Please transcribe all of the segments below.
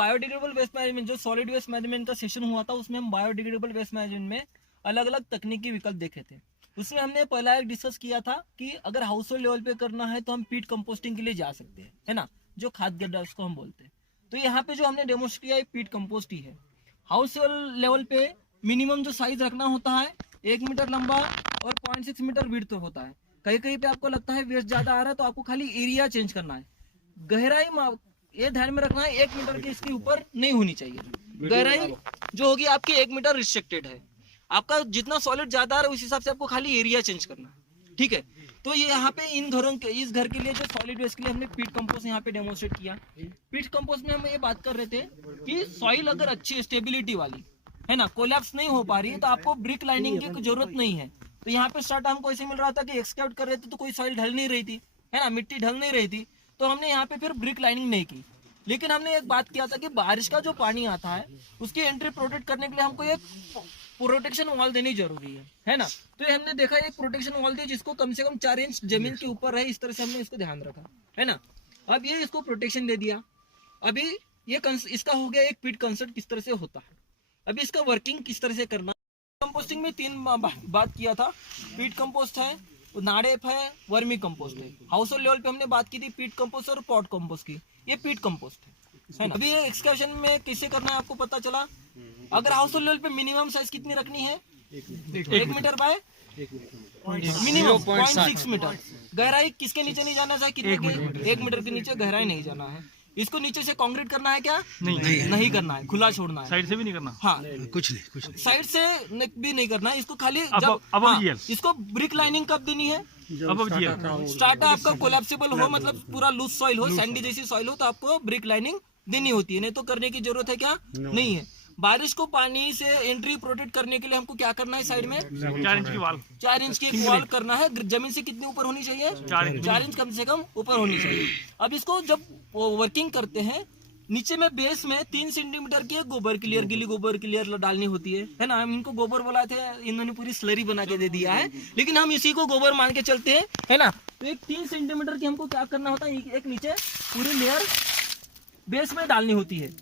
Biodegradable waste management, जो solid waste management का session हुआ था उसमें हम बायोडिग्रेडेबल वेस्ट मैनेजमेंट में अलग अलग तकनीकी विकल्प देखे थे। उसमें हमने पहला एक डिस्कस किया था कि अगर हाउस होल्ड लेवल पे करना है तो हम पीट कंपोस्टिंग के लिए जा सकते हैं, है ना, जो खाद गड्ढा उसको हम बोलते हैं। तो यहाँ पे जो हमने डेमोन्स्ट्रेट किया है पीट कंपोस्ट ही है। हाउस होल्ड लेवल पे मिनिमम जो साइज रखना होता है 1 मीटर लंबा और 0.6 मीटर विड्थ होता है। कहीं कहीं पे आपको लगता है वेस्ट ज्यादा आ रहा है तो आपको खाली एरिया चेंज करना है। गहराई ये ध्यान में रखना है 1 मीटर के इसके ऊपर नहीं होनी चाहिए। गहराई जो होगी आपकी 1 मीटर रिस्ट्रिक्टेड है। आपका जितना सॉलिड ज्यादा आ रहा है उस हिसाब से आपको खाली एरिया चेंज करना है, ठीक है। तो ये यहाँ पे इन घरों के, इस घर के लिए जो सॉलिड वेस्ट के लिए हमने पीट कंपोस्ट यहाँ पे डेमोन्स्ट्रेट किया। पीट कंपोस्ट में हम ये बात कर रहे थे कि सॉइल अगर अच्छी स्टेबिलिटी वाली है ना, कोलैप्स नहीं हो पा रही है तो आपको ब्रिक लाइनिंग की जरूरत नहीं है। तो यहाँ पे स्टार्ट हमको ऐसे मिल रहा था कि एक्सकैवेट कर रहे थे तो कोई सॉइल ढल नहीं रही थी, है ना, मिट्टी ढल नहीं रही थी, तो हमने यहाँ पे फिर ब्रिक लाइनिंग नहीं की। लेकिन हमने एक बात किया था कि बारिश का जो पानी आता है उसकी एंट्री प्रोटेक्ट करने के लिए हमको एक प्रोटेक्शन वॉल देनी जरूरी है ना। तो ये हमने देखा एक प्रोटेक्शन वॉल दी जिसको कम से कम 4 इंच जमीन के ऊपर है, इस तरह से हमने इसको ध्यान रखा, है ना। अब ये इसको प्रोटेक्शन दे दिया। अभी ये इसका हो गया एक पीट कंसेप्ट किस तरह से होता है। अभी इसका वर्किंग किस तरह से करना। कंपोस्टिंग में 3 बात किया था। पीट कंपोस्ट है, नाड़ेप है, वर्मी कंपोस्ट है। हाउस होल्ड लेवल पे हमने बात की थी पीट कंपोस्ट और पॉट कंपोस्ट की। ये पीट कंपोस्ट है ना। अभी एक्सकैवेशन में कैसे करना है आपको पता चला। अगर हाउस होल्ड लेवल पे मिनिमम साइज कितनी रखनी है 1 मीटर बाय मिनिमम 0.6 मीटर। गहराई किसके नीचे नहीं जाना चाहिए, कितने 1 मीटर के नीचे गहराई नहीं जाना है। इसको नीचे से कंक्रीट करना है क्या, नहीं करना है, खुला छोड़ना है। साइड से भी नहीं करना, हाँ कुछ नहीं साइड से भी नहीं करना है इसको, खाली इसको ब्रिक लाइनिंग कब देनी है, स्टार्टर आपका कोलैप्सिबल हो, मतलब पूरा लूज सॉइल हो, सैंडी जैसी सॉइल हो तो आपको ब्रिक लाइनिंग देनी होती है, नहीं तो करने की जरूरत है क्या, नहीं है। बारिश को पानी से एंट्री प्रोटेक्ट करने के लिए हमको क्या करना है, साइड में 4 इंच की वॉल, 4 इंच की एक वॉल करना है। जमीन से कितनी ऊपर होनी चाहिए, 4 इंच कम से कम ऊपर होनी चाहिए। अब इसको जब वर्किंग करते हैं नीचे में बेस में 3 सेंटीमीटर की गोबर क्लियर, गिली गोबर क्लियर डालनी होती है ना। हम इनको गोबर बोला थे, इन्होंने पूरी स्लरी बना के दे दिया है, लेकिन हम इसी को गोबर मान के चलते हैं, है ना। तो एक 3 सेंटीमीटर की हमको क्या करना होता है, एक नीचे पूरी लेयर बेस में डालनी होती है।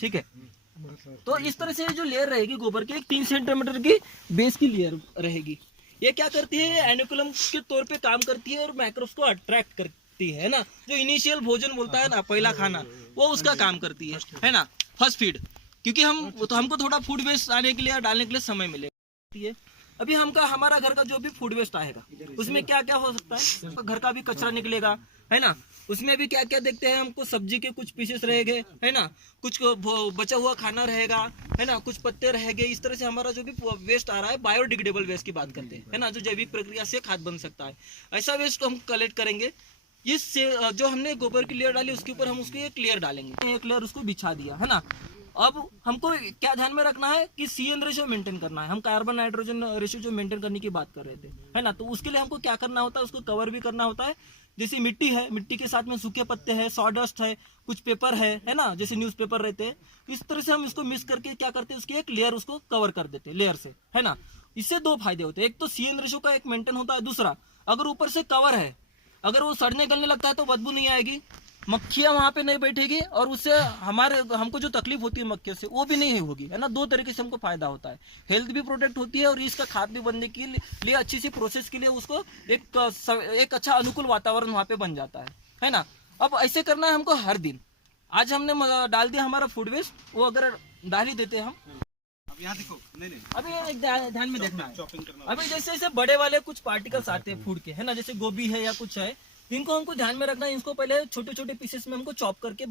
ठीक है, तो इस तरह से जो लेयर रहेगी गोबर की, एक 3 सेंटीमीटर की बेस की लेयर रहेगी। ये क्या करती है, एनुकुलम के तौर पे काम करती है और मैक्रोस को अट्रैक्ट करती है ना। जो इनिशियल भोजन बोलता है ना, पहला खाना, वो उसका काम करती है ना, फर्स्ट फीड। क्योंकि हमको थोड़ा फूड वेस्ट आने के लिए, डालने के लिए समय मिलेगा। अभी हमारा घर का जो भी फूड वेस्ट आएगा उसमें क्या क्या हो सकता है, तो घर का भी कचरा निकलेगा, है ना। उसमें भी क्या क्या देखते हैं हमको, सब्जी के कुछ पीसेस रहेंगे, है ना, कुछ बचा हुआ खाना रहेगा, है ना, कुछ पत्ते रहेंगे। इस तरह से हमारा जो भी वेस्ट आ रहा है, बायोडिग्रेडेबल वेस्ट की बात करते हैं, है ना, जो जैविक प्रक्रिया से खाद बन सकता है, ऐसा वेस्ट को हम कलेक्ट करेंगे। इससे जो हमने गोबर की लेयर डाली उसके ऊपर हम उसकी एक लेयर डालेंगे, एक लेयर उसको बिछा दिया, है ना। अब हमको क्या ध्यान में रखना है कि CN रेशियो मेंटेन करना है। हम कार्बन नाइट्रोजन रेशियो जो मेंटेन करने की बात कर रहे थे, है ना। तो उसके लिए हमको क्या करना होता है, उसको कवर भी करना होता है। जैसे मिट्टी है, मिट्टी के साथ में सूखे पत्ते हैं, सॉडस्ट है, कुछ पेपर है ना, जैसे न्यूज़पेपर रहते हैं। इस तरह से हम इसको मिक्स करके क्या करते हैं, उसकी एक लेयर उसको कवर कर देते हैं लेयर से, है ना। इससे 2 फायदे होते हैं, एक तो CN रेशियो का एक मेंटेन होता है, दूसरा अगर ऊपर से कवर है, अगर वो सड़ने गलने लगता है तो बदबू नहीं आएगी, मक्खियां वहां पे नहीं बैठेगी और उससे हमको जो तकलीफ होती है मक्खियों से वो भी नहीं होगी, है ना। 2 तरीके से हमको फायदा होता है, हेल्थ भी प्रोटेक्ट होती है और इसका खाद भी बनने के लिए अच्छी सी प्रोसेस के लिए उसको एक अच्छा अनुकूल वातावरण वहां पे बन जाता है ना। अब ऐसे करना है हमको हर दिन। आज हमने डाल दिया हमारा फूड वेस्ट, वो अगर डाल ही देते हम, यहाँ देखो, नहीं अभी ध्यान में देखना है। अभी जैसे जैसे बड़े वाले कुछ पार्टिकल्स आते हैं फूड के, है ना, जैसे गोभी है या कुछ है, इनको हमको ध्यान में रखना है। इसको पहले छोटे छोटे पीसेस में हमको चॉप करके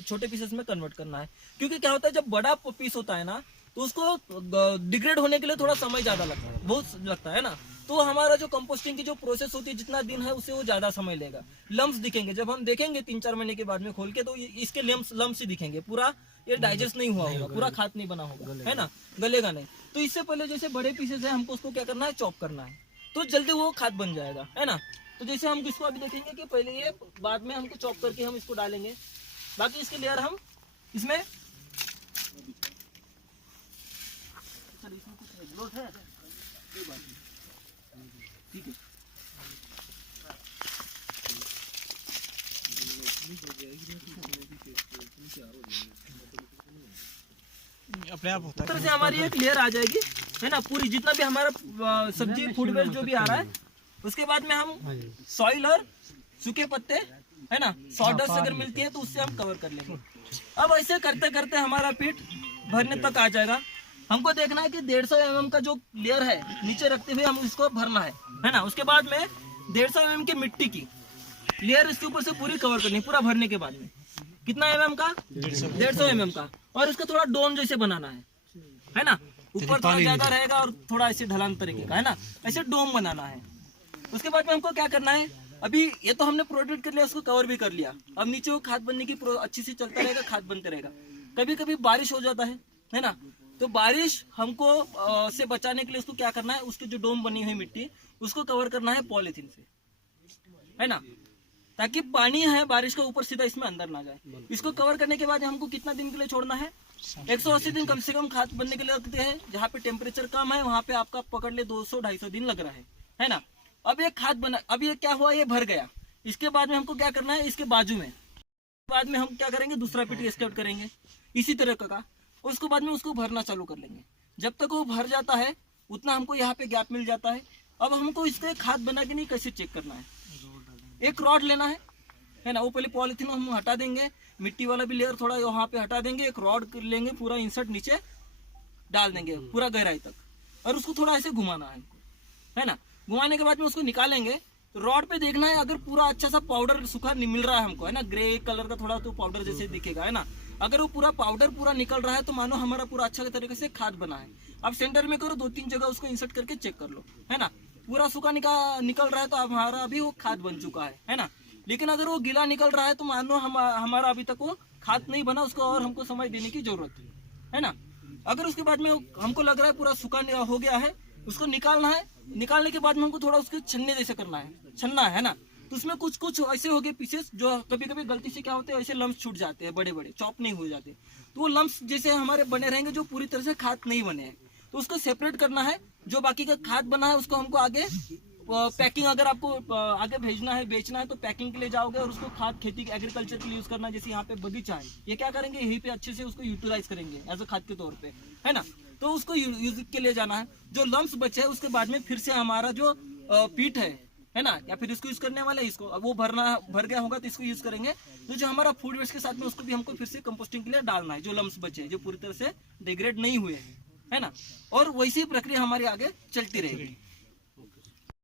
छोटे पीसेस में कन्वर्ट करना है। क्योंकि क्या होता है, जब बड़ा पीस होता है ना तो उसको डिग्रेड होने के लिए थोड़ा समय ज्यादा लगता है, बहुत लगता है ना। तो हमारा जो कंपोस्टिंग की जो प्रोसेस होती है, जितना दिन है उससे वो ज्यादा समय लेगा। लम्स दिखेंगे जब हम देखेंगे 3-4 महीने के बाद में खोल के, तो इसके लम्स ही दिखेंगे, पूरा ये डाइजेस्ट नहीं हुआ होगा, पूरा खाद नहीं बना होगा, है ना, गलेगा नहीं। तो इससे पहले जैसे बड़े पीसेस है हमको उसको क्या करना है, चॉप करना है, तो जल्दी वो खाद बन जाएगा, है ना। तो जैसे हम इसको अभी देखेंगे कि पहले ये, बाद में हमको चॉप करके हम इसको डालेंगे। बाकी इसकी लेयर हम इसमें कुछ है, ठीक है। अपने आप होता इस तरह से हमारी एक लेयर आ जाएगी, है ना, पूरी जितना भी हमारा सब्जी फूड वेस्ट जो भी आ रहा है, उसके बाद में हम सॉइल और सूखे पत्ते, है ना, सॉडस्ट अगर मिलती है तो उससे हम कवर कर लेंगे। अब ऐसे करते करते हमारा पीठ भरने तक आ जाएगा। हमको देखना है कि 150 mm का जो लेयर है नीचे रखते हुए हम इसको भरना है ना। उसके बाद में 150 mm की मिट्टी की लेयर इसके ऊपर से पूरी कवर करनी है, पूरा भरने के बाद में कितना mm का, 150 mm का, और इसका थोड़ा डोम जैसे बनाना है ना, ऊपर थोड़ा ज्यादा रहेगा और थोड़ा ऐसे ढलान तरीके का, है ना, ऐसे डोम बनाना है। उसके बाद में हमको क्या करना है, अभी ये तो हमने प्रोटेक्ट कर लिया, उसको कवर भी कर लिया। अब नीचे वो खाद बनने की अच्छी से चलता रहेगा, खाद बनते रहेगा। कभी कभी बारिश हो जाता है ना, तो बारिश हमको से बचाने के लिए उसको क्या करना है, उसकी जो डोम बनी हुई मिट्टी उसको कवर करना है पॉलीथीन से, है ना, ताकि पानी है बारिश का ऊपर सीधा इसमें अंदर ना जाए। इसको कवर करने के बाद हमको कितना दिन के लिए छोड़ना है, 180 दिन कम से कम खाद बनने के लिए रखते हैं। जहाँ पे टेम्परेचर कम है वहां पे आपका पकड़ ले 200-250 दिन लग रहा है ना। अब ये खाद बना, अब ये क्या हुआ, ये भर गया। इसके बाद में हमको क्या करना है, इसके बाजू में बाद में हम क्या करेंगे, दूसरा पीटी स्कैट करेंगे इसी तरह का। उसके बाद में उसको भरना चालू कर लेंगे। जब तक वो भर जाता है उतना हमको यहाँ पे गैप मिल जाता है। अब हमको इसके खाद बना के नहीं कैसे चेक करना है, एक रॉड लेना है ना, वो पहले पॉलीथीन हम हटा देंगे, मिट्टी वाला भी लेयर थोड़ा वहाँ पे हटा देंगे, एक रॉड लेंगे, पूरा इंसर्ट नीचे डाल देंगे पूरा गहराई तक, और उसको थोड़ा ऐसे घुमाना है ना। घुमाने के बाद में उसको निकालेंगे तो रॉड पे देखना है अगर पूरा अच्छा सा पाउडर सूखा मिल रहा है हमको, है ना, ग्रे कलर का थोड़ा तो पाउडर जैसे दिखेगा, है ना। अगर वो पूरा पाउडर पूरा निकल रहा है तो मानो हमारा पूरा अच्छा तरीके से खाद बना है। अब सेंटर में करो, 2-3 जगह उसको इंसर्ट करके चेक कर लो, है ना। पूरा सूखा निकल रहा है तो हमारा अभी वो खाद बन चुका है ना। लेकिन अगर वो गीला निकल रहा है तो मानो हमारा अभी तक वो खाद नहीं बना, उसको और हमको समय देने की जरूरत है ना। अगर उसके बाद में हमको लग रहा है पूरा सूखा हो गया है, उसको निकालना है। निकालने के बाद में हमको थोड़ा उसके छन्ने जैसे करना है, छन्ना है ना। तो उसमें कुछ कुछ ऐसे हो गए पीसेस जो कभी कभी गलती से क्या होते हैं, ऐसे लम्स छूट जाते हैं, बड़े बड़े चॉप नहीं हो जाते। तो वो लम्स जैसे हमारे बने रहेंगे जो पूरी तरह से खाद नहीं बने हैं, तो उसको सेपरेट करना है। जो बाकी का खाद बना है उसको हमको आगे पैकिंग, अगर आपको आगे भेजना है, बेचना है तो पैकिंग के लिए जाओगे, और उसको खाद खेती एग्रीकल्चर के लिए यूज करना। जैसे यहाँ पे बगीचा है, ये क्या करेंगे, यहीं पे अच्छे से उसको यूटिलाइज करेंगे एज अ खाद के तौर पे, है ना। तो उसको यूज के लिए जाना है। जो लम्स बचे है उसके बाद में फिर से हमारा जो पीठ है ना, या फिर इसको यूज करने वाला है, इसको अब वो भर गया होगा तो इसको यूज करेंगे। तो जो हमारा फूड वेस्ट के साथ में उसको भी हमको फिर से कंपोस्टिंग के लिए डालना है, जो लम्स बचे हैं जो पूरी तरह से डिग्रेड नहीं हुए हैं, है ना। और वैसी प्रक्रिया हमारी आगे चलती रहेगी।